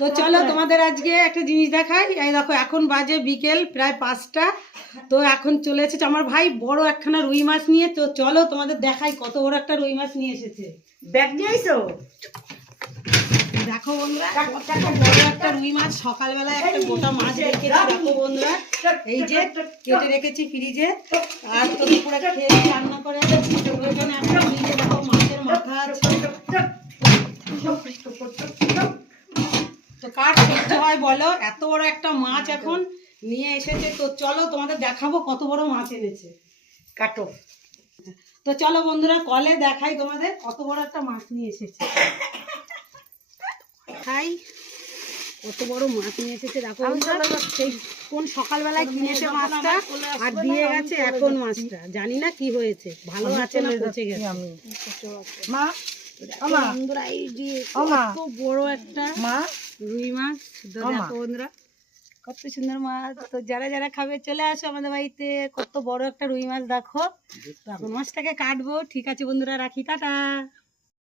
তো চলো তোমাদের আজকে একটা জিনিস দেখাই। এই দেখো এখন বাজে বিকেল প্রায় 5টা। তো এখন চলে এসেছে আমার ভাই বড় একখানা রুই মাছ নিয়ে। তো চলো তোমাদের দেখাই কত বড় একটা রুই মাছ নিয়ে এসেছে। ব্যাগ নিয়ে আইছো? দেখো বন্ধুরা কত বড় একটা রুই মাছ, সকালবেলা একটা গোটা মাছ রেখেছি। দেখো বন্ধুরা এই যে কেটে রেখেছি ফ্রিজে, আর তো দুপুরে খেয়ে রান্না করে ওইখানে একটা ফ্রিজে দেখো মাছের মাথা আছে। তো কার সহ্য হয় বলো, এত বড় একটা মাছ এখন নিয়ে এসেছে। তো চলো তোমাদের দেখাবো কত বড় মাছ এনেছে। কাটো। তো চলো বন্ধুরা কলে দেখাই তোমাদের কত বড় একটা মাছ নিয়ে এসেছে। খাই কত বড় মাছ নিয়ে এসেছে দেখো। সেই কোন সকালবেলায় কিনেছে মাছটা আর দিয়ে গেছে এখন মাছটা জানি না কি হয়েছে, ভালো আছে না পচে গেছে। মা বন্ধুরা এই যে কত বড় একটা রুই মাছ, দেখো বন্ধুরা কত সুন্দর মাছ। তো যারা যারা খাবে চলে আসো আমাদের বাড়িতে। কত বড় একটা রুই মাছ দেখো। তো এখন মাছটাকে কাটবো। ঠিক আছে বন্ধুরা, রাখি, টাটা।